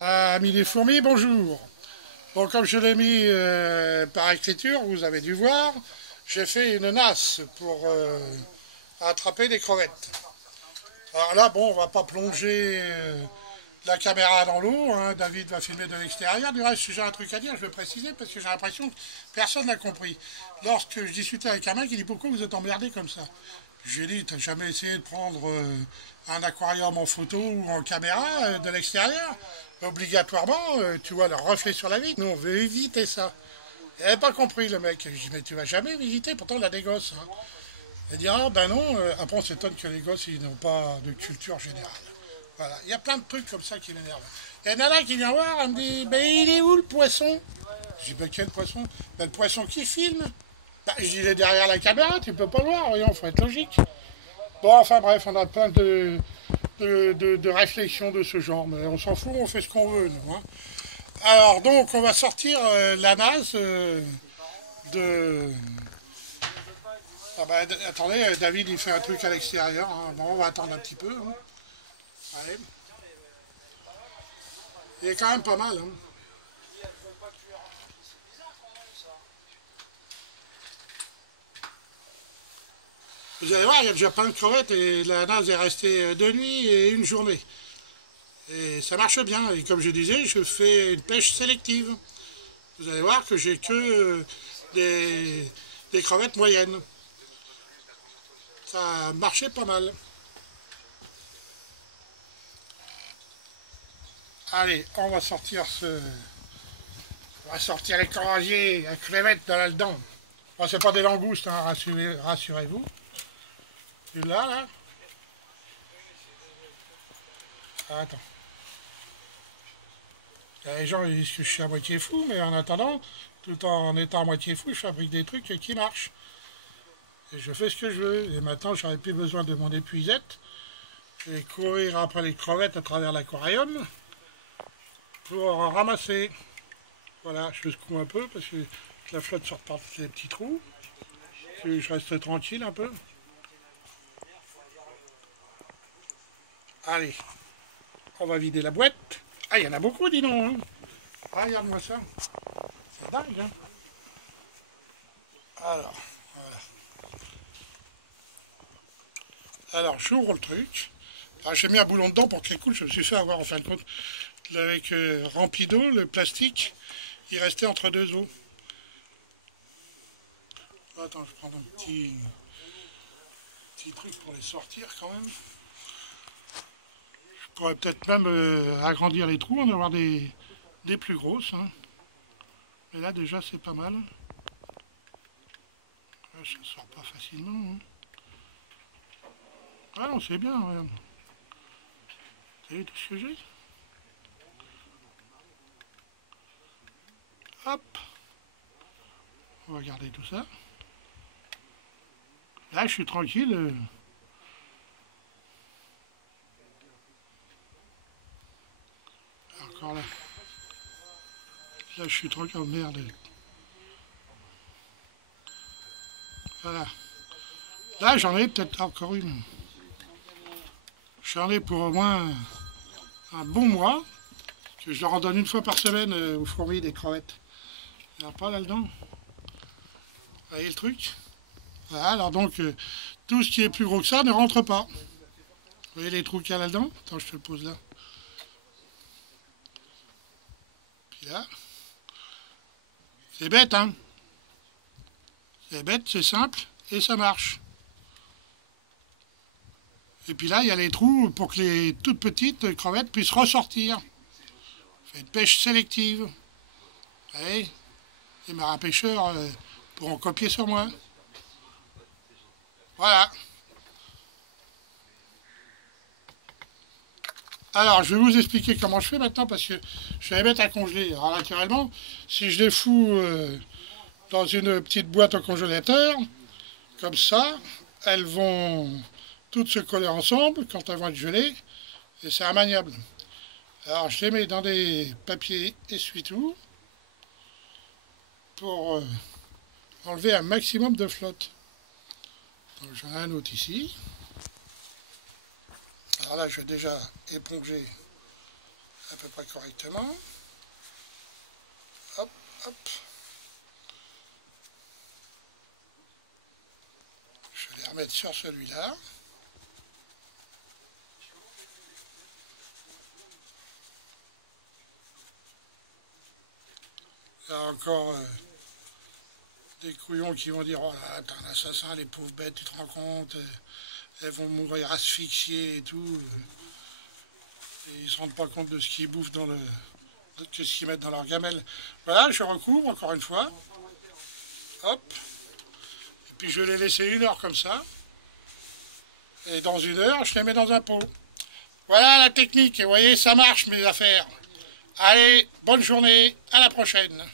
Amis des fourmis, bonjour. Bon, comme je l'ai mis par écriture, vous avez dû voir, j'ai fait une nasse pour attraper des crevettes. Alors là, bon, on va pas plonger la caméra dans l'eau, hein. David va filmer de l'extérieur. Du reste, si j'ai un truc à dire, je vais préciser parce que j'ai l'impression que personne n'a compris. Lorsque je discutais avec un mec, il dit pourquoi vous êtes emmerdé comme ça. J'ai dit, t'as jamais essayé de prendre un aquarium en photo ou en caméra de l'extérieur? Obligatoirement, tu vois le reflet sur la vitre. Nous, on veut éviter ça. Il n'avait pas compris le mec. Je dis, mais tu vas jamais visiter, pourtant il a des gosses. Hein. Il dit, ah ben non, après on s'étonne que les gosses, ils n'ont pas de culture générale. Voilà, il y a plein de trucs comme ça qui m'énervent. Il y a Nana qui vient voir, elle me dit, ben il est où le poisson? Je dis, ben quel poisson? Ben le poisson qui filme. Ben, je dis, il est derrière la caméra, tu peux pas le voir, voyons, faut être logique. Bon, enfin bref, on a plein de réflexions de ce genre, mais on s'en fout, on fait ce qu'on veut, nous. Hein. Alors, donc, on va sortir la naze de... Ah bah, attendez, David, il fait un truc à l'extérieur. Hein. Bon, on va attendre un petit peu. Hein. Allez. Il est quand même pas mal. Hein. Vous allez voir, il y a déjà plein de crevettes et la naze est restée 2 nuits et une journée. Et ça marche bien. Et comme je disais, je fais une pêche sélective. Vous allez voir que j'ai que des crevettes moyennes. Ça marchait pas mal. Allez, on va sortir les coragiers, la crevette de là-dedans. Bon, c'est pas des langoustes, hein, rassurez-vous. Celui-là, là. Ah, attends. Les gens ils disent que je suis à moitié fou, mais en attendant, tout en étant à moitié fou, je fabrique des trucs qui marchent. Et je fais ce que je veux. Et maintenant, j'aurais plus besoin de mon épuisette. Je vais courir après les crevettes à travers l'aquarium pour en ramasser. Voilà, je secoue un peu parce que la flotte sort par les petits trous. Je reste tranquille un peu. Allez, on va vider la boîte. Ah, il y en a beaucoup, dis donc. Hein. Ah, regarde-moi ça. C'est dingue, hein. Alors, alors j'ouvre le truc. Ah, j'ai mis un boulon dedans pour qu'il coule. Je me suis fait avoir en fin de compte. Avec rempli d'eau, le plastique, il restait entre deux eaux. Attends, je vais prendre un petit truc pour les sortir quand même. Je pourrais peut-être même agrandir les trous, en avoir des plus grosses. Hein. Mais là déjà c'est pas mal. Ça ne sort pas facilement. Hein. Ah non, c'est bien, regarde. Vous savez tout ce que j'ai? Hop, on va garder tout ça. Là, je suis tranquille. Encore là. Là, je suis tranquille. Oh merde. Voilà. Là, j'en ai peut-être encore une. J'en ai pour au moins un bon mois. Que je leur en donne une fois par semaine aux fourmis des crevettes. Il n'y en a pas là-dedans. Vous voyez le truc? Voilà, alors donc, tout ce qui est plus gros que ça ne rentre pas. Vous voyez les trous qu'il y a là-dedans? Attends, je te le pose là. Puis là. C'est bête, hein? C'est bête, c'est simple, et ça marche. Et puis là, il y a les trous pour que les toutes petites crevettes puissent ressortir. C'est une pêche sélective. Vous voyez? Les marins pêcheurs pourront copier sur moi. Voilà. Alors, je vais vous expliquer comment je fais maintenant parce que je vais les mettre à congeler. Alors, naturellement, si je les fous dans une petite boîte au congélateur, comme ça, elles vont toutes se coller ensemble quand elles vont être gelées et c'est immaniable. Alors, je les mets dans des papiers essuie-tout pour enlever un maximum de flotte. Donc, j'en ai un autre ici. Alors là, je vais déjà éponger à peu près correctement. Hop, hop. Je vais les remettre sur celui-là. Il y a encore des couillons qui vont dire « Oh là, t'es un assassin, les pauvres bêtes, tu te rends compte, elles vont mourir asphyxiées et tout. » Et ils ne se rendent pas compte de ce qu'ils bouffent de ce qu'ils mettent dans leur gamelle. Voilà, je recouvre encore une fois. Hop. Et puis je vais les laisser 1 heure comme ça. Et dans 1 heure, je les mets dans un pot. Voilà la technique. Et vous voyez, ça marche mes affaires. Allez, bonne journée, à la prochaine.